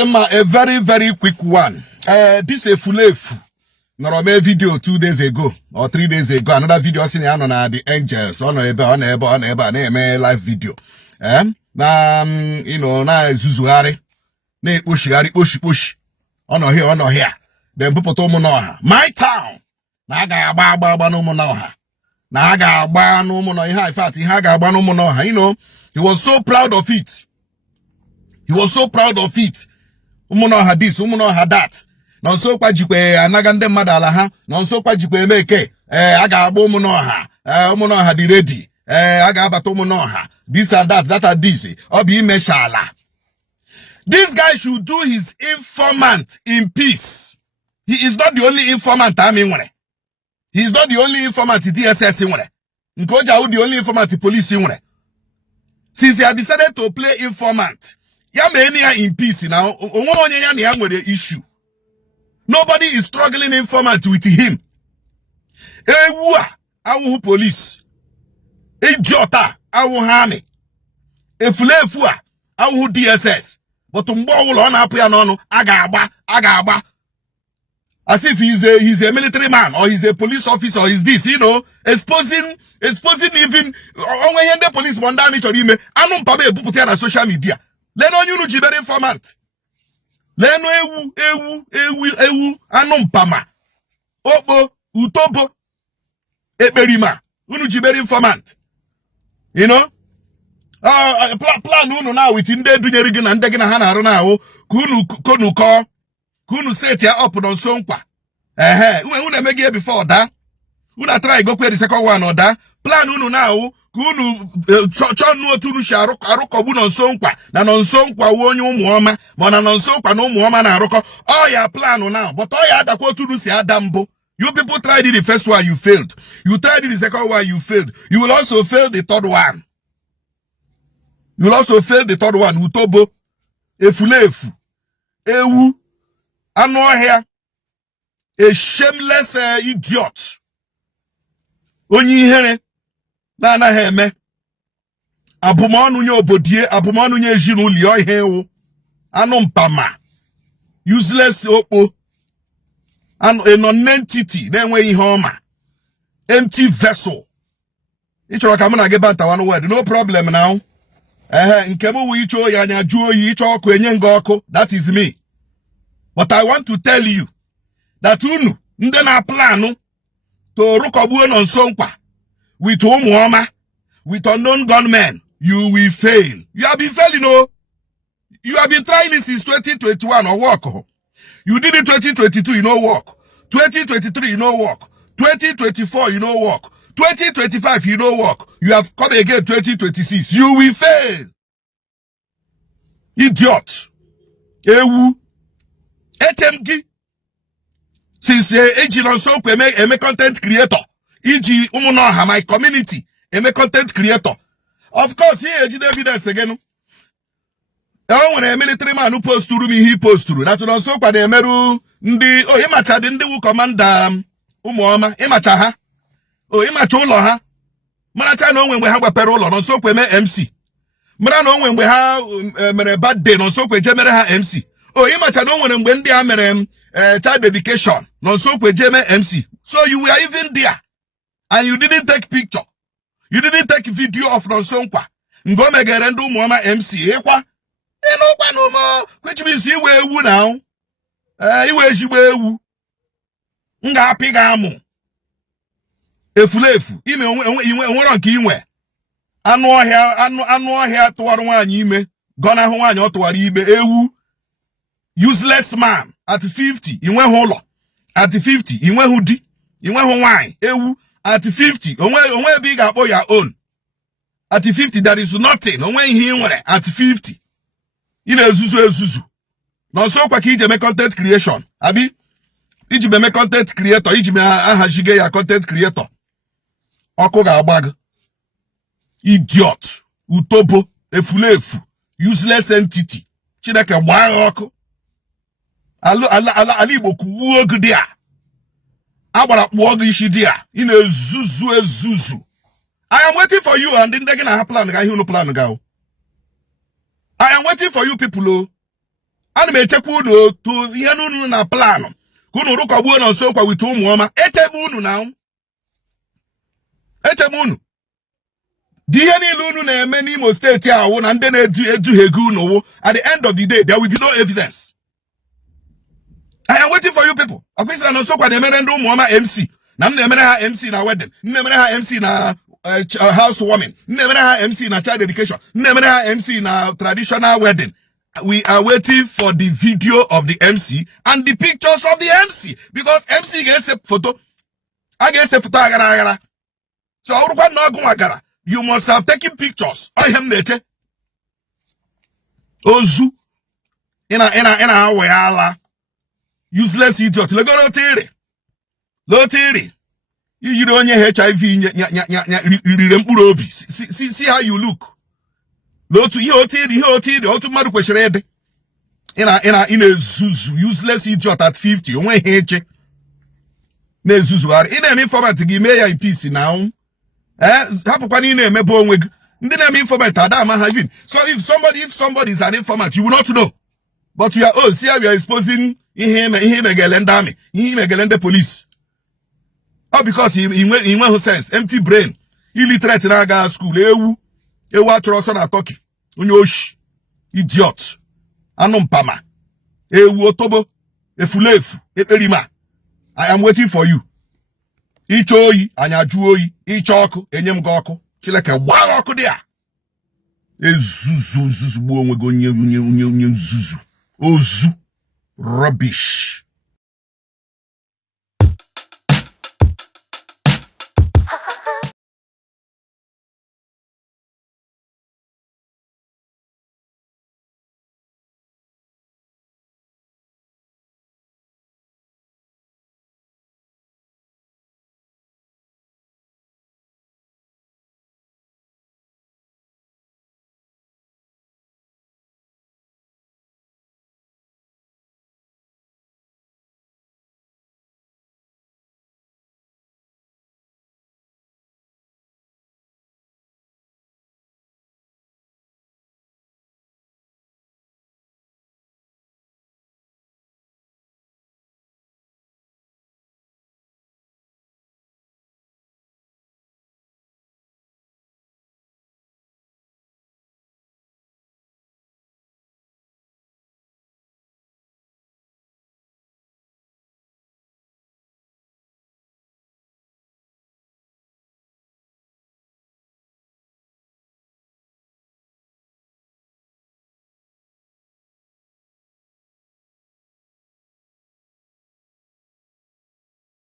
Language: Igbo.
Uzodinma, a very quick one. This is a fulefu. Now, I video 2 days ago or 3 days ago. Another video seen on the angels on live video. Na you know na zuzuari na push. On here. Then people told me no. My town. Na aga agba no mo na. Na aga agba no mo no. In fact, he aga agba no mo no. You know, he was so proud of it. He was so proud of it. Umuno had this, umuno had that. Non so kwa jikwe anagande madala ha. Non so kwa jikwe meke. Aga abo umuno ha. Umuno ha di ready. Aga abato umuno ha. This and that and this. Obi meshala. This guy should do his informant in peace. He is not the only informant I he is not the only informant DSS in Nkoja the only informant police in Since he had decided to play informant, in peace now. Issue. Nobody is struggling informant with him. Awu police. Jota awu hame. Efulefua awu DSS. But agaba. As if he's a military man or he's a police officer or is this, you know, exposing even when the police one damage or email. I don't put on social media. Leno you jibere informant. Leno ewu anumpama. Obo utobo eberima. Unu jibere informant. You know? Plan unu now with inde dunyerigi na ndegi na hana aru na kunu set ya up on sonkwa. Unu emege before that. Unu try go the second one or that. Plan unu now. Kunu chonu otunu sharu aruko non sonkwa na non sonkwa wonye umuoma mana non sonkwa no umuoma na aruko all your plan now but all your adakwa otunu si adambo. You people tried it the first one, you failed. You tried it the second one, you failed. You will also fail the third one. You will also fail the third one. Utobo efulefu ewu ano here a shameless idiot. Onyi here na heme abumanu nye obodie abumanu nye jinu liyo hewo anu mpama useless opo and a non-entity na enwe ihe ọma empty vessel ichoro ka na geba nta one word no problem now nke mu wi icho ya anya ju oyi icho oku enye nga oku that is me. But I want to tell you that unu ndị na planu to rukogbu no nso nkwa with umuoma, with unknown gunmen, you will fail. You have been failing, no? You have been trying it since 2021 or work. You did it 2022, you know work. 2023, you know work. 2024, you know work. 2025, you know work. You have come again 2026. You will fail. Idiot. Ewu. HMG. Since Ijele so a content creator. Iji umunoha my community, a content creator. Of course, here is evidence again. When a military man who post to me, he post through. That will also by the Meru ndi imacha ndi who command umuoma imacha ha. Imacha ha. Manacha no when we have a parole on so me MC. Mara no when we have a bad day on so we jemere ha MC. Imacha no when they are child dedication no so we jeme MC. So you were even there. And you didn't take picture. You didn't take video of Nonsonkwa. Ngome gerendu muama MC. Ekwa. Enokwa no more. Which means you were ewu now. You were ewu. Nga piga amu. Efulefu. Ime onwero nke inwe. Anu ohia tuwaru wanyi ime. Gona hu wanyi otuwari ibe. Ewu. Useless man. At 50. Inwe holo. At 50. Inwe hudi. Inwe hu wanyi. Ewu. At 50, onwe big about your own. At 50, there is nothing. Onwe here at 50. Zuzu. No so kwa ki Ijele content creation. Abi, Ijele content creator. Ijele ahashige ya content creator. Oko ga bag. Idiot. Utobo. Efulefu. Useless entity. Chineke gba oko. Ali Igbo kubuo gudia. Abara kpuogo ishi dia in a zuzu. I am waiting for you and then they're gonna have plan guy who no plan go. I am waiting for you people. ana m echekwa unu otu ihe unu na plan ka unu rụkọgbuo na nso nkwa wit ụmụ ọma echebe unu na echebe unu di ihe niile unu na-eme n'Imo State ahụ na ndị na-eduhie unu wụ at the end of the day there will be no evidence. I am waiting for you people. Akwụsịra na nso nkwa na-emere ndị ụmụ ọma MC na m na-emere ha MC na wedding, m na-emere ha MC na housewarming, m na-emere ha MC na child education, m na-emere ha MC na traditional wedding. We are waiting for the video of the MC and the pictures of the MC because MC gets a photo. I guess a photo agara. So agara. You must have taken pictures. I am nete. Ozu. Ina weyala. Useless idiot. Lego lotiri. You don't HIV see how you look. Lotu ihe otiri otu mmadụ kwesịrị ịdị ina ezuzu useless idiot at 50 onwe ihe eche na ezuzugharị ị na-eme informant gị mee ya peace now hapụkwa na ị na-emebe onwe gị ndị na-eme informant ada ama ha even so if somebody is an informant you will not know but you are see how you are exposing ihe megele ndị army ihe megele ndị police all because inwe sense empty brain illiterate na-aga school ewu achọrọ ọsọ na Turkey onye oshi idiot anụ mpama ewu otobo efulefu ekperima. I am waiting for you. Ịchọ oyi anya jụ oyi ịchọ ọkụ enye m gị ọkụ Chineke gbaa ọkụ dị a ezuzu gbuo onwe gị onye nzuzu ozu rubbish.